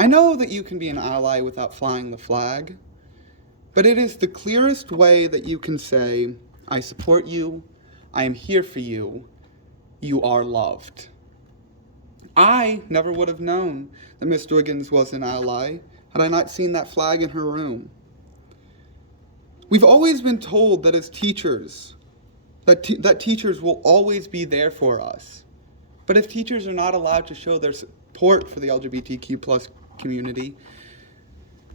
I know that you can be an ally without flying the flag, but it is the clearest way that you can say, I support you, I am here for you, you are loved. I never would have known that Miss Dwiggins was an ally had I not seen that flag in her room. We've always been told that as teachers, that teachers will always be there for us. But if teachers are not allowed to show their support for the LGBTQ plus community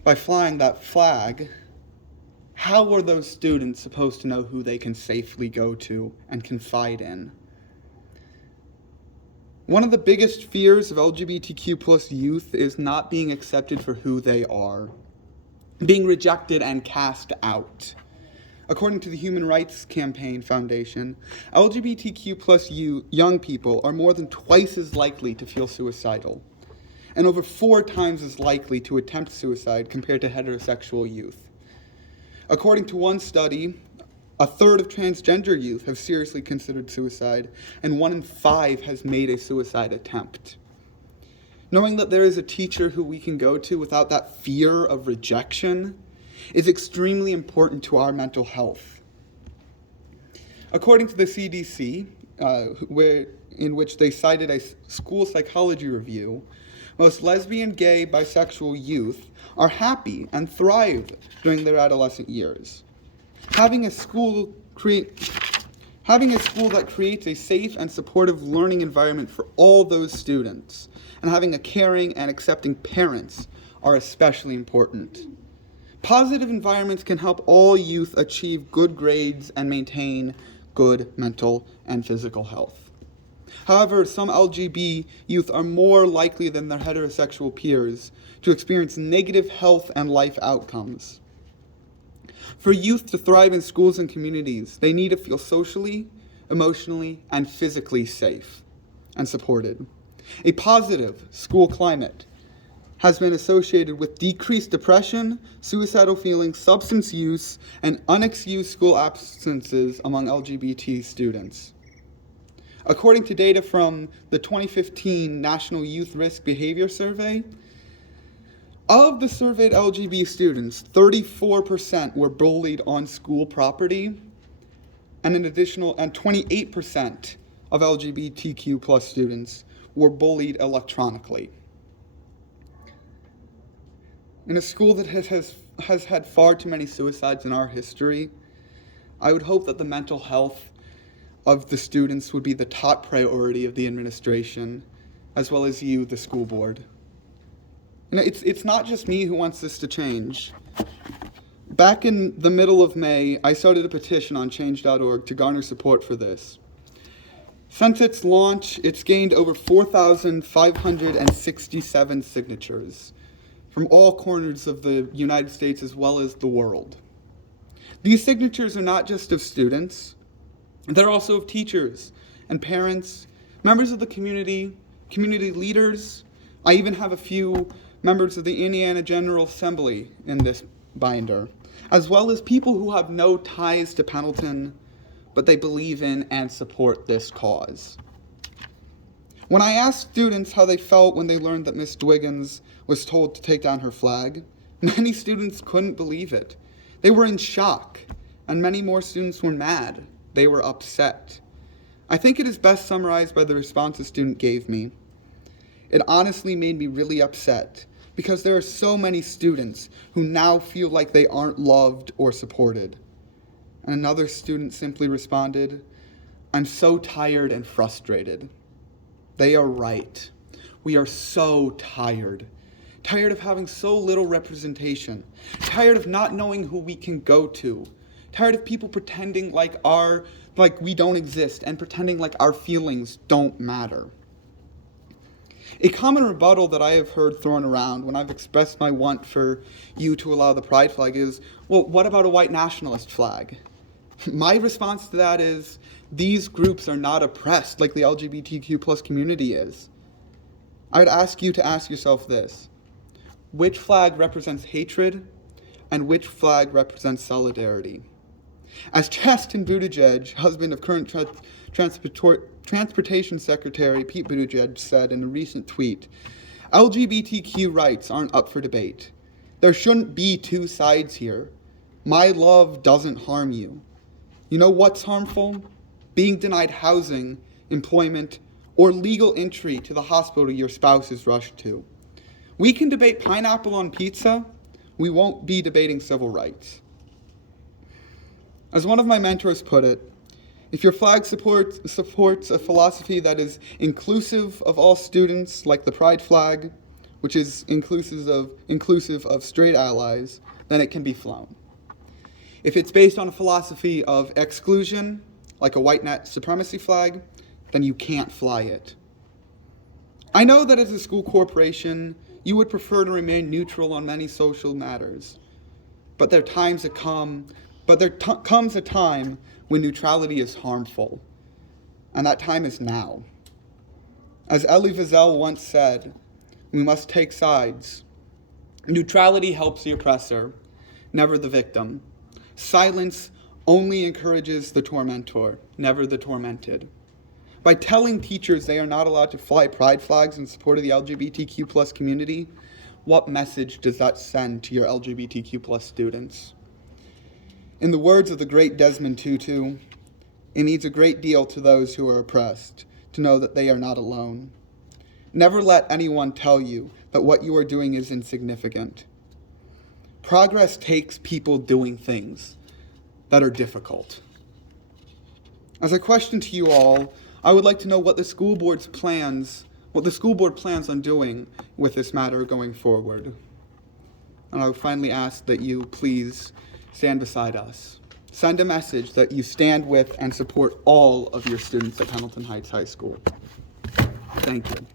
by flying that flag, how are those students supposed to know who they can safely go to and confide in? One of the biggest fears of LGBTQ plus youth is not being accepted for who they are, being rejected and cast out. According to the Human Rights Campaign Foundation, LGBTQ plus young people are more than twice as likely to feel suicidal, and over 4 times as likely to attempt suicide compared to heterosexual youth. According to one study, a third of transgender youth have seriously considered suicide, and 1 in 5 has made a suicide attempt. Knowing that there is a teacher who we can go to without that fear of rejection is extremely important to our mental health. According to the CDC, in which they cited a school psychology review, most lesbian, gay, bisexual youth are happy and thrive during their adolescent years. Having a school that creates a safe and supportive learning environment for all those students, and having a caring and accepting parents are especially important. Positive environments can help all youth achieve good grades and maintain good mental and physical health. However, some LGB youth are more likely than their heterosexual peers to experience negative health and life outcomes. For youth to thrive in schools and communities, they need to feel socially, emotionally, and physically safe and supported. A positive school climate has been associated with decreased depression, suicidal feelings, substance use, and unexcused school absences among LGBT students. According to data from the 2015 National Youth Risk Behavior Survey, of the surveyed LGBT students, 34% were bullied on school property, and 28% of LGBTQ plus students were bullied electronically. In a school that has had far too many suicides in our history, I would hope that the mental health of the students would be the top priority of the administration, as well as you, the school board. You know, it's not just me who wants this to change. Back in the middle of May, I started a petition on change.org to garner support for this. Since its launch, it's gained over 4,567 signatures from all corners of the United States as well as the world. These signatures are not just of students, they're also of teachers and parents, members of the community leaders. I even have a few members of the Indiana General Assembly in this binder, as well as people who have no ties to Pendleton, but they believe in and support this cause. When I asked students how they felt when they learned that Miss Dwiggins was told to take down her flag, many students couldn't believe it. They were in shock, and many more students were mad. They were upset. I think it is best summarized by the response a student gave me. It honestly made me really upset, because there are so many students who now feel like they aren't loved or supported. And another student simply responded, "I'm so tired and frustrated." They are right. We are so tired. Tired of having so little representation. Tired of not knowing who we can go to. Tired of people pretending like we don't exist and pretending like our feelings don't matter. A common rebuttal that I have heard thrown around when I've expressed my want for you to allow the pride flag is, well, what about a white nationalist flag? My response to that is, these groups are not oppressed like the LGBTQ plus community is. I would ask you to ask yourself this: which flag represents hatred and which flag represents solidarity? As Chasten Buttigieg, husband of current Transportation Secretary Pete Buttigieg, said in a recent tweet, LGBTQ rights aren't up for debate. There shouldn't be two sides here. My love doesn't harm you. You know what's harmful? Being denied housing, employment, or legal entry to the hospital your spouse is rushed to. We can debate pineapple on pizza. We won't be debating civil rights. As one of my mentors put it, if your flag supports a philosophy that is inclusive of all students, like the pride flag, which is inclusive of straight allies, then it can be flown. If it's based on a philosophy of exclusion, like a white supremacy flag, then you can't fly it. I know that as a school corporation, you would prefer to remain neutral on many social matters, but there comes a time when neutrality is harmful, and that time is now. As Elie Wiesel once said, we must take sides. Neutrality helps the oppressor, never the victim. Silence only encourages the tormentor, never the tormented. By telling teachers they are not allowed to fly pride flags in support of the LGBTQ plus community, what message does that send to your LGBTQ plus students? In the words of the great Desmond Tutu, it means a great deal to those who are oppressed to know that they are not alone. Never let anyone tell you that what you are doing is insignificant. Progress takes people doing things that are difficult. As a question to you all, I would like to know what the school board plans on doing with this matter going forward. And I would finally ask that you please stand beside us. Send a message that you stand with and support all of your students at Pendleton Heights High School. Thank you.